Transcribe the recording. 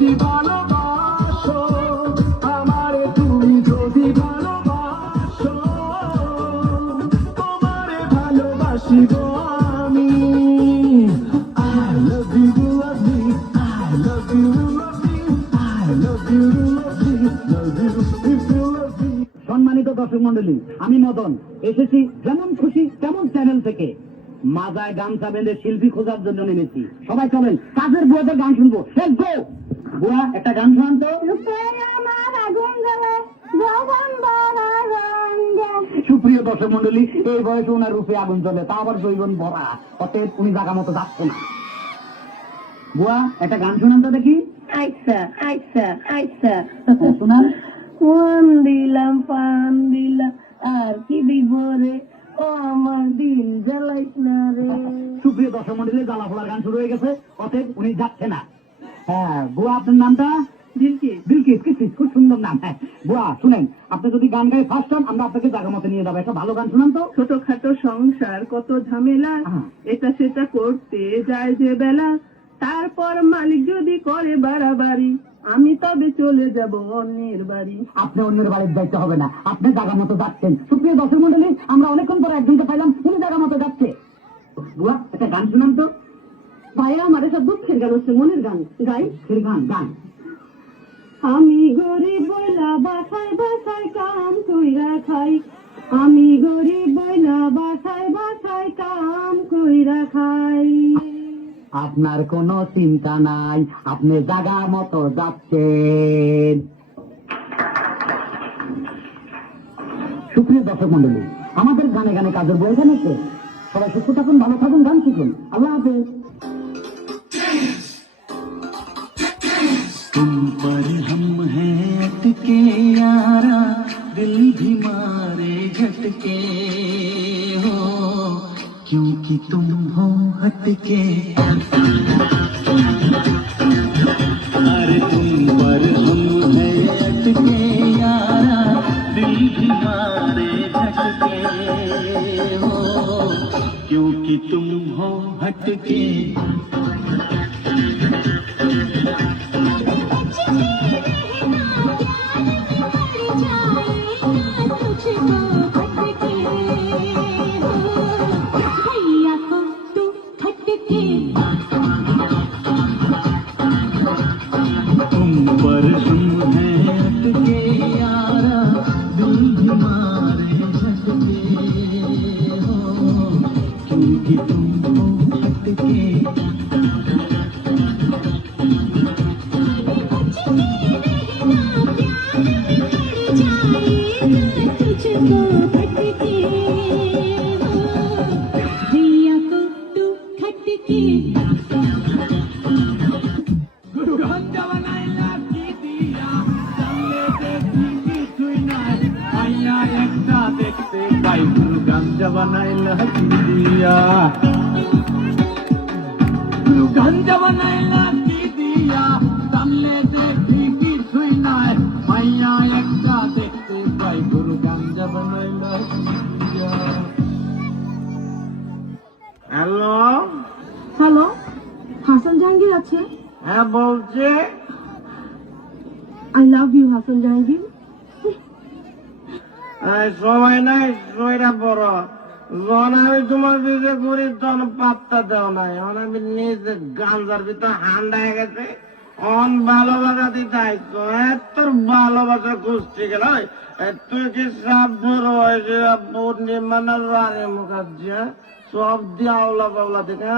যদি ভালোবাসো আমারে, তুমি যদি ভালোবাসো তোমারে ভালোবাসিব আমি। I love you, love me, I love you, love me, I love you, love me, love you, if you love me। সম্মানিত দর্শক মন্ডলী, আমি মদন এসেছি যেমন খুশি তেমন চ্যানেল থেকে মাজায় গামছা বেঁধে শিল্পী খোঁজার জন্য নেমেছি। সবাই চলেন কাজের বুয়াদের গান শুনবো। Let's go. বুয়া একটা গান শোনান তো। সুপ্রিয় দর্শক মন্ডলী, এই বয়সে ওনার রূপে আগুন জ্বলে, তা আবার জৈবন ভরা, অতএব উনি জায়গা মতো যাচ্ছে না। বুয়া একটা গান শোনান তো দেখি। আচ্ছা আচ্ছা আচ্ছা শোনান। পান দিলাম পান দিলাম আর কি দিব রে, ও আমার দিল জ্বালাইস না রে। সুপ্রিয় দর্শক মন্ডলী, জ্বালা ফোলার গান শুরু হয়ে গেছে, অতএব উনি যাচ্ছে না। হ্যাঁ বুয়া, আপনার নামটা? বিলকিস। বিলকিস, খুব সুন্দর নাম। হ্যাঁ বুয়া শুনেন, আপনি যদি গান গায়ে ফার্স্ট হন আমরা আপনাকে জায়গা মতো নিয়ে যাবো। একটা ভালো গান শুনান তো। ছোটখাটো সংসার কত ঝামেলা, এটা সেটা করতে যায় যে বেলা, তারপর মালিক যদি করে বাড়াবাড়ি, আমি তবে চলে যাব অন্যের বাড়ি। আপনি অন্যের বাড়ির দায়িত্ব হবে না, আপনি জায়গা মতো যাচ্ছেন। সুপ্রিয় দর্শক মন্ডলী, আমরা অনেকক্ষণ পরে একজনকে পাইলাম, উনি জায়গা মতো যাচ্ছে। বুয়া একটা গান শুনান তো। ভাইয়া আমার সব দুঃখের গান হচ্ছে, মনের গান গাই। গান গান। আমি গরিব বইলা বাসায় বাসায় কাম কইরা খাই, আমি গরিব বইলা বাসায় বাসায় কাম কইরা খাই। আপনার কোনো চিন্তা নাই, আপনি জায়গা মতো যাচ্ছেন। সুপ্রিয় দর্শক মন্ডলী, আমাদের গানে গানে কাজের বই জানেছে। সবাই সুস্থ থাকুন, ভালো থাকুন, গান শিখুন। আল্লাহ হাফেজ। तुम पर हम हैं अटके यारा, दिल भी मारे झटके हो, क्योंकि तुम हो हटके। अरे तुम पर हम हैं अटके यारा, दिल भी मारे झटके हो, क्योंकि तुम हो हटके। तुम पर हम हैं अटके यारा, दिल भी मारे झटके हो, क्योंकि तुम हो हटके। গাঞ্জা বানাইলা কি দিয়া, গাঞ্জা বানাইলা কি দিয়া, জানলে দেখি কিছুই নাই, মাইয়া একটা দেখতে পাই, গুরু গাঞ্জা বানাইলা কি দিয়া। হ্যালো হ্যালো, হাসান জাহাঙ্গীর আছে? হ্যাঁ বলছে। I love you Hasan Jahangir. সবাই নাই সইরা বড়, যখন আমি তোমার দিকে ঘুরি তখন পাত্তা দেও নাই, এখন আমি নিজে গাঞ্জার ভিতর হান্ডা হয়ে গেছে, অন ভালোবাসা দিতে আইসো। তোর ভালোবাসা খুঁজতে গেল, তুই কি সব বড় হয়েছে পূর্ণিমা না রানী মুখার্জি, সব দিয়ে আওলা পাওলা দিকে।